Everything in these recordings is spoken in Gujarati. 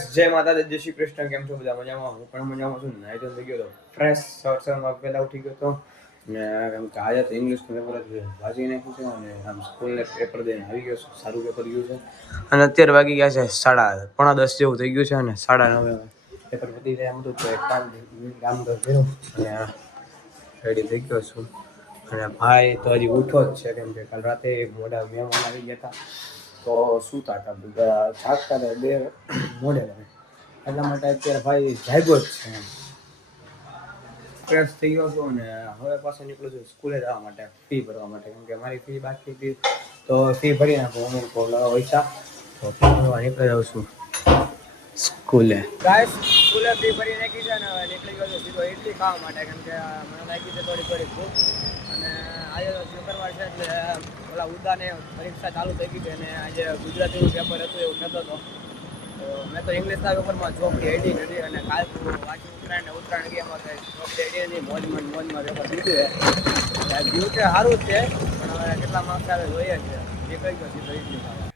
ગાઈસ જય માતાજી જય શ્રી કૃષ્ણ કેમ છો બધા મજામાં હું પણ મજામાં છું નાઈ તો થઈ ગયો તો ફ્રેશ સવારમાં પહેલા ઉઠી ગયો તો ને કેમ કે આજે તો ઇંગ્લિશ નું પેપર હતું વાંચી નાખ્યું છે અને આમ સ્કૂલ ને પેપર દઈને આવી ગયો છું સારું પેપર ગયું છે અને અત્યારે વાગી ગયા છે 10:30 જેવું થઈ ગયું છે અને 9:30 પેપર પતી જાય એમ તો એક કામ કર્યું અને રેડી થઈ ગયો છું અને ભાઈ તો હજી ઉઠો જ છે કેમ કે કાલ રાતે મોડા મહેમાન આવી ગયા હતા તો સુતા હતા બધા જાગતા હતા બે મોડે એટલા માટે અત્યારે ભાઈ જાગ્યો જ છે ફ્રેશ થઈ ગયો છું અને હવે પાછો નીકળું છું સ્કૂલે જવા માટે ફી ભરવા માટે કેમ કે મારી ફી બાકી હતી તો ફી ભરી નાખું અમુક પૈસા તો ફી ભરવા નીકળી જાઉં છું સ્કૂલે ગાઈસ સ્કૂલે ફી ભરી નાખી છે ને નીકળી ગયો છું સીધો ઇડલી ખાવા માટે કેમ કે મને લાગી છે થોડી ભૂખ અને આજે તો શુક્રવાર છે એટલે ઓલા ઉદાને પરીક્ષા ચાલુ થઈ ગઈ છે અને આજે ગુજરાતીનું પેપર હતું એવું કહેતો હતો તો મેં તો ઇંગ્લિશના પેપરમાં ચોપડી એડી કરી અને કાલ તો વાંચી ઉત્તરાયણ ગયા ચોપડી એડીની મોજમાં પેપર દીધું છે વ્યૂ છે સારું જ છે પણ હવે કેટલા માર્ક્સ આવે જોઈએ છે એ કઈ ગયો સીધો ઇડલી ખાવા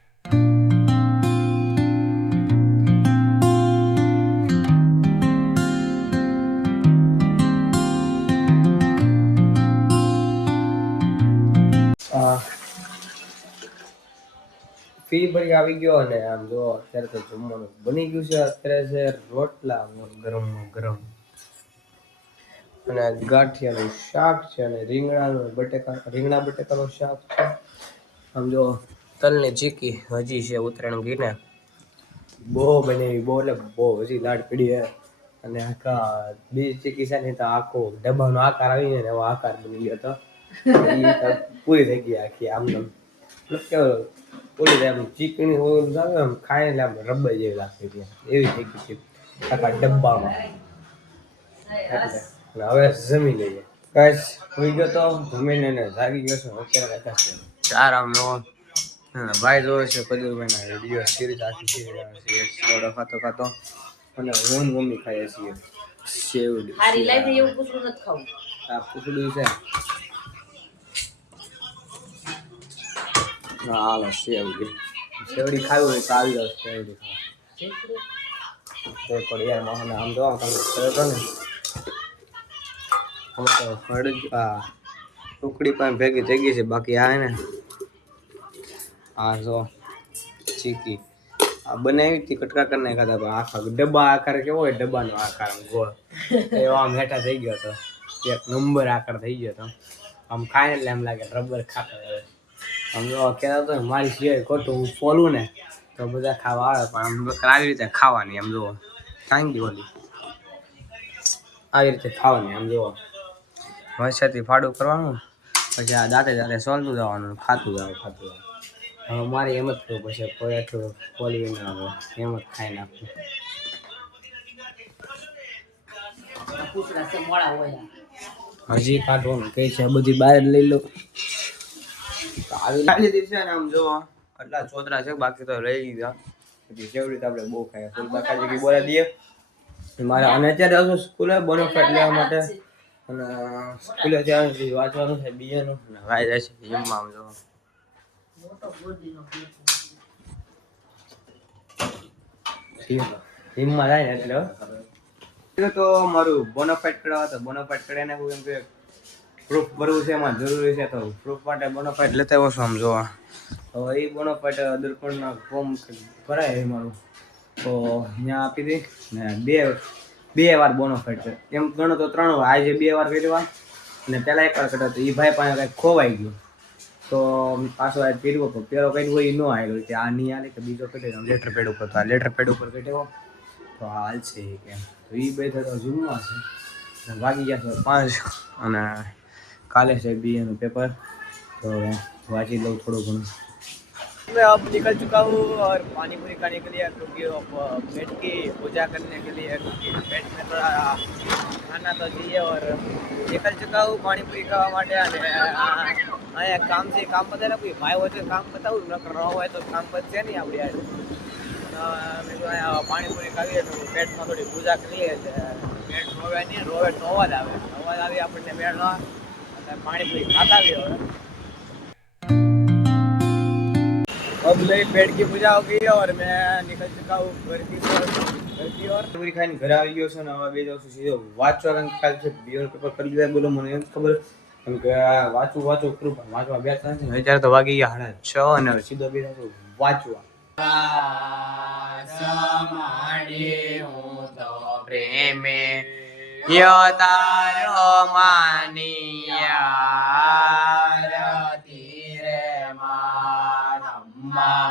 ફી ભરી આવી ગયો અને આમ જો અત્યારે તો જમવાનું બની ગયું છે અત્યારે છે રોટલા ગરમ અને ગાંઠિયાનું શાક છે અને રીંગણા બટેકાનું શાક છે આમ જો તલની ચીકી હજી છે ઉત્તરાયણ ગઈને બહુ બની બહુ એટલે બહુ હજી લાડ પડી છે અને આખા બીજી ચીકી છે ને તો આખો ડબ્બાનો આકાર આવીને એવો આકાર બની ગયો હતો પૂરી થઈ ગઈ આખી આમ કેવું ઓલી આમ ચીકણી ઓલું આવે આમ ખાય એટલે આમ રબર જેવી લાગતી હતી એવી થઈ ગઈ હતી આખા ડબ્બામાં એટલે હવે જમી લઈએ કશ હોઈ ગયો તો જમીને એને જાગી ગયો છું અત્યારે ચાર આમ નો ભાઈ જોવે છે કદુરભાઈના વિડીયો સિરીઝ આખી સિરીઝ ખાતો અને હું મમ્મી ખાઈએ છીએ સેવડી હારી લાગે એવું પૂછડું નથી ખાવું આ પૂછડું છે હાલો સેવડી ખાવી હોય તો આવી જાવ સેવડી ખાવા યાર મોહન આમ જો તમે ટુકડી પણ ભેગી થઈ ગઈ છે બાકી આ ને આ જો ચીકી આ બનાવી હતી કટકા કરી નાખ્યા હતા આખા ડબ્બા આકાર કેવો હોય ડબ્બાનો આકાર ગોળ એવો આમ હેઠા થઈ ગયો હતો એક નંબર આકાર થઈ ગયો હતો આમ ખાય એટલે એમ લાગે રબર ખાતો આમ જો કહેતા હતો મારી સિવાય ખોટું હું ફોલું ને તો બધા ખાવા આવે પણ આમ આવી રીતે ખાવાની આમ જુઓ કાંઈ ઓલી આવી રીતે ખાવાની આમ જુઓ વરસાદથી ફાડું કરવાનું પછી આ દાંતે સોલતું જવાનું ખાતું જાવ હવે મારે એમ જ થયું પછી કોઈ આટલું ખોલી ના આવે એમ જ ખાઈ નાખવું હજી કાઢવાનું કઈ છે બધી બહાર લઈ લો આવી લીધી છે ને આમ જો આટલા ચોતરા છે બાકી તો લઈ લીધા પછી સેવડી તો આપણે બહુ ખાઈએ ફૂલ બાકાજી બોલા દઈએ મારે અને અત્યારે આવશું સ્કૂલે બોનોફાઇટ લેવા માટે અને સ્કૂલે ત્યાં વાંચવાનું છે બીએનું અને ભાઈ જાય છે જીમમાં આમ જો જીમમાં જાય ને એટલે તો મારું બોનોફાઇટ કરાવવા તો બોનોફાઇટ કરાવીને હું એમ કે પ્રૂફ ભરવું છે એમાં જરૂરી છે તો પ્રૂફ માટે બોનોફાઇટ લેતા આવો છો આમ જોવા તો એ બોનોફાઇટ દર્પણના ફોર્મ ભરાય એ મારું તો અહીંયા આપી દઈ ને બે વાર બોનોફાઇટ છે એમ ગણો તો 3 વાર આજે 2 વાર કર્યા અને પહેલાં 1 વાર કર્યો તો એ ભાઈ પાસે કંઈક ખોવાઈ ગયું તો પાછો આ પહેરવો તો પેલો કંઈ હોય ન આવેલો કે આ નહીં હાલે કે બીજો કઢે લેટર પેડ ઉપર તો આ લેટર પેડ ઉપર કઢેવો તો હાલ છે કે તો એ બે તો જૂનમાં છે વાગી ગયા તો 5 અને કાલે છે બીએનું पेपर तो वाची लो थोड़ा घणो मैं अब निकल चुका हूँ और पानी पूरी खाने के लिए क्योंकि पेट की पूजा करने के लिए क्योंकि पेट में थोड़ा खाना तो चाहिए और निकल चुका हूँ पानी पूरी खावा માટે અને અહીંયા કામ છે કામ બતાવે કોઈ ભાઈ હોય તો કામ બતાવું ન કરવો હોય તો કામ બચશે નહીં આપણી યાર મેં તો અહીંયા પાણી પૂરી ખાવીએ તો પેટમાં થોડી પૂજા કરીએ પેટ રોવે નહીં રોવે તો અવાજ આવે આપણને મેળ ન પાણી પૂરી ખાતા આવી હવે अब ले पेट की पूजा हो गई है और मैं निकल चुका हूँ घर पूरी खाઈને ઘરે આવી ગયો છું ને હવે બે જાઉં છું સીધો વાંચવા કારણ કે કાલ છે બીએડ પેપર કરી લીધા બોલો મને એમ ખબર કેમ કે વાંચવું કરું પણ વાંચવા બેસતા નથી ને અત્યારે તો વાગી ગયા 6:30 અને સીધો બે જાઉં છું વાંચવા સમાડી હું તો પ્રેમે યો તારો માનિયા તીરે મારમ્મા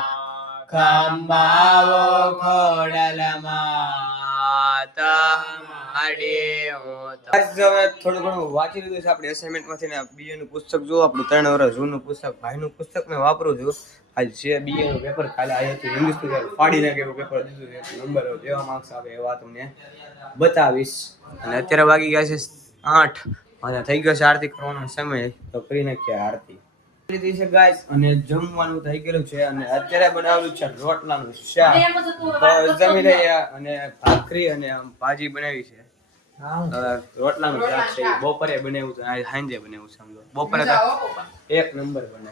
ખંભાવો ખોડલમાં તમાડી હું તો હવે થોડું ઘણું વાંચી લીધું છે આપણે અસાઇનમેન્ટમાંથી ને બીએ નું પુસ્તક જો આપણું 3 વર્ષ જૂનું પુસ્તક ભાઈનું પુસ્તક મેં વાપરું છું આજ છે બીએ નું પેપર કાલે આવ્યું હતું ઇંગ્લિશ નું ફાડી નાખે એવું પેપર દીધું છે નંબર જેવા માર્ક્સ આવે એવા તમને બતાવીશ અને અત્યારે વાગી ગયા છે 8 અને થઈ ગયો છે આરતી કરવાનો સમય તો કરી નાખીએ આરતી લીધી છે ગાઈસ અને જમવાનું થઈ ગયેલું છે અને અત્યારે બનાવેલું છે રોટલાનું શાક તો જમી લઈએ અને ભાખરી અને ભાજી બનાવી છે રોટલાનું શાક છે બપોરે બનાવ્યું છે સાંજે બનાવ્યું છે સમજો બપોરે તો એક નંબર બને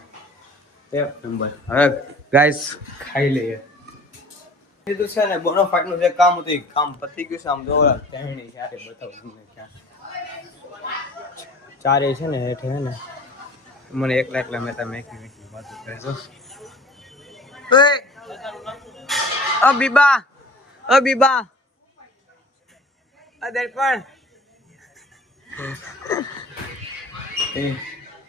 એક નંબર હવે ગાઈસ ખાઈ લઈએ કીધું છે ને બોનોફાઇટ નું જે કામ હતું એ કામ પતી ગયું છે આમ જો કહેણી ચારે બતાવું તમને ક્યાં ચારે છે ને હેઠે હે ને મને એકલા મેં તમે મેકી વાતો કરે છો ઓય ઓ બીબા અદર પણ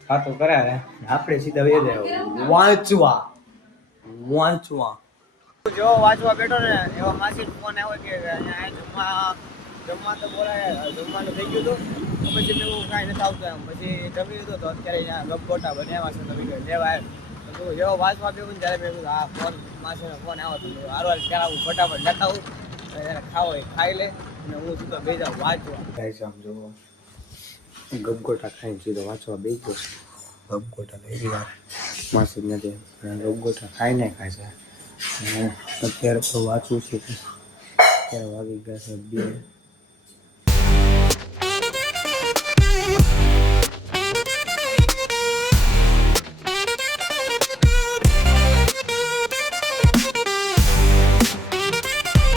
વાતો કરાવે આપણે સીધા વહી જાય વાંચવા જો વાંચવા બેઠો ને એવો માસી ફોન આવ્યો કે અહીંયા જમવા તો બોલાય જમવાનું થઈ ગયું હતું પછી મેં કાંઈ નથી આવતું એમ પછી જમી લીધું તો અત્યારે અહીંયા ગપગોટા બનાવ્યા છે તમે લેવા આવ્યો તો જેવો વાંચવા બેવું ત્યારે મેં કીધું હા ફોન માસીનો ફોન આવ્યો તો હારવાર ત્યારે હું ફટાફટ લેતા આવું એને ખાવો એ ખાઈ લે અને હું સીધો બે જાઉં વાંચવા થાય છે આમ જો ગપગોટા ખાઈને સીધો વાંચવા બે ગયો છે ગપગોટા લઈ વાર માસી નથી ગપગોટા ખાઈને ખાય છે અત્યારે તો વાંચવું છે અત્યારે વાગી ગયા છે 2